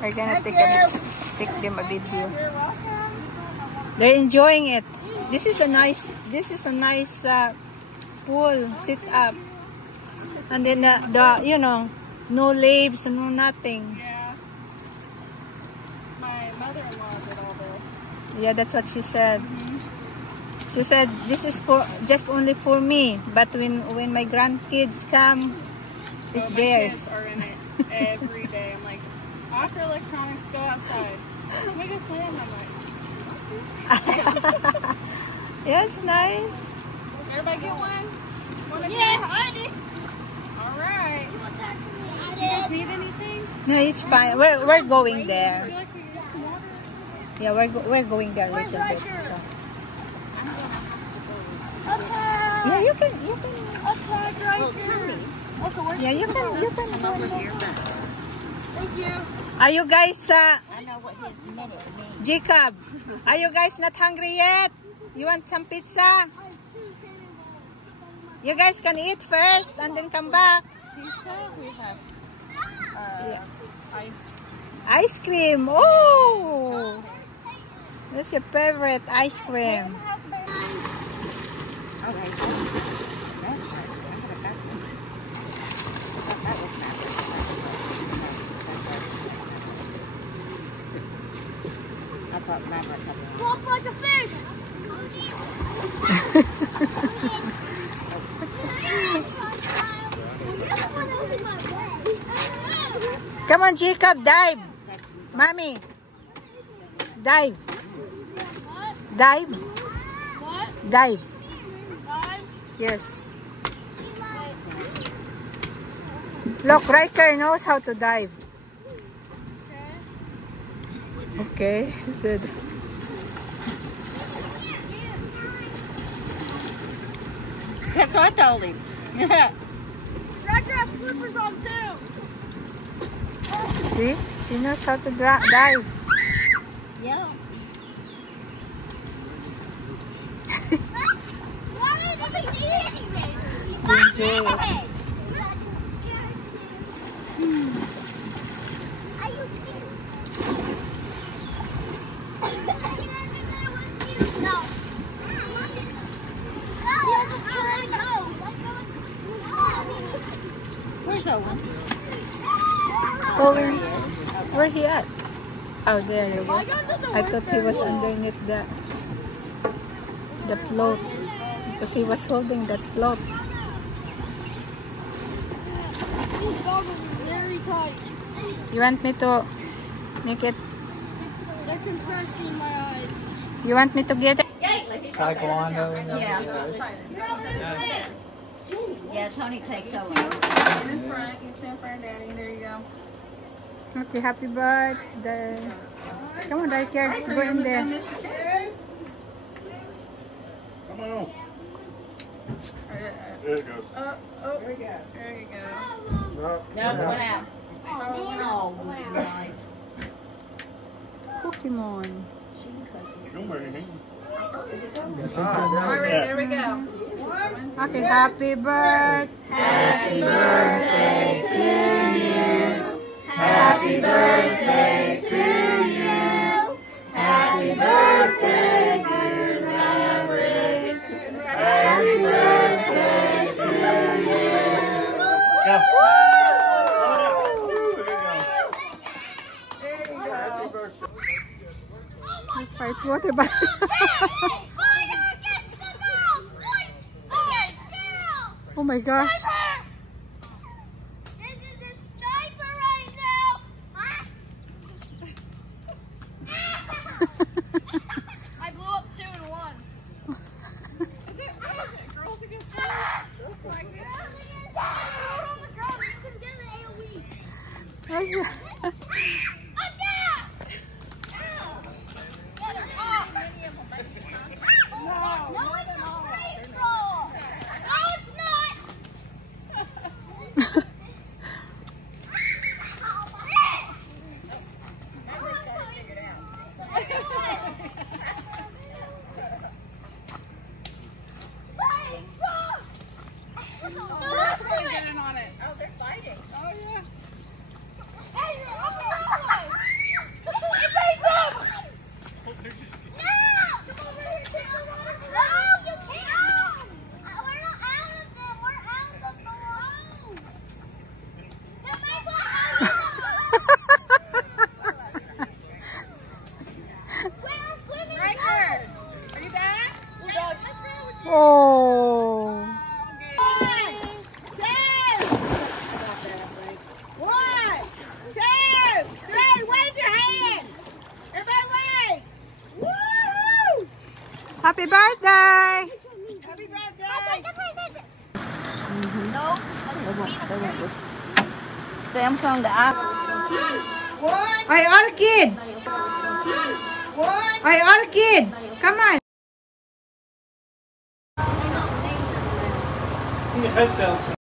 We're gonna take them a video. They're enjoying it. This is a nice pool, sit up. And then the you know, no leaves, no nothing. Yeah. My mother-in-law did all this. Yeah, that's what she said. She said this is for just only for me, but when my grandkids come, it's theirs. My kids are in it every day. I'm like, after electronics, go outside. Can we go swim? I'm like, yeah, it's nice. everybody get one? Yeah, I did. All right. Do you guys need anything? No, it's fine. We're going there. Would you like to get some water? Yeah, we're going there a little bit. So. Yeah, you can. Yeah, you can. Thank you. Are you guys? I know what his minute means. Jacob, are you guys not hungry yet? You want some pizza? You guys can eat first and then come back. Pizza? We have Ice cream. Oh, that's your favorite ice cream. Flop like a fish. Come on, Jacob, dive. Mommy, dive. Dive. What? Dive. Five. Yes. Look, Riker knows how to dive. Okay, he said. That's what I told him. Riker has slippers on too. See, she knows how to dive. Yeah. Enjoy it. Where's Owen? Owen, where he at? Oh, there you go. I thought he was underneath the float because he was holding that float. These goggles are very tight. You want me to make it? They're compressing my eyes. You want me to get it? Taekwondo. Yeah. Yeah, Tony takes over. in front. You sit in front of Daddy. There you go. Okay, happy birthday. Come on, right here. Go in there. Come on. There it goes. Oh, there you go. No, No, it went out. Oh, nice. Pokemon. Go, Mary. All right, there we go. Okay, happy birthday. Happy birthday to you. Happy birthday to you. Happy birthday, dear Maverick. Happy birthday to you. Go. Fight water ba? Oh my gosh. This is a sniper right now. I blew up 2 in 1. Girls against boys. Looks like it. On the ground, you can get an AoE. That's- I'm down. No, it's a rifle. No, it's not. Get in on it. Oh, they're fighting. Oh, yeah. Hey, you're up and away. Happy birthday! Samsung the app. Ay, all kids! Ay, all kids! Come on! Yeah,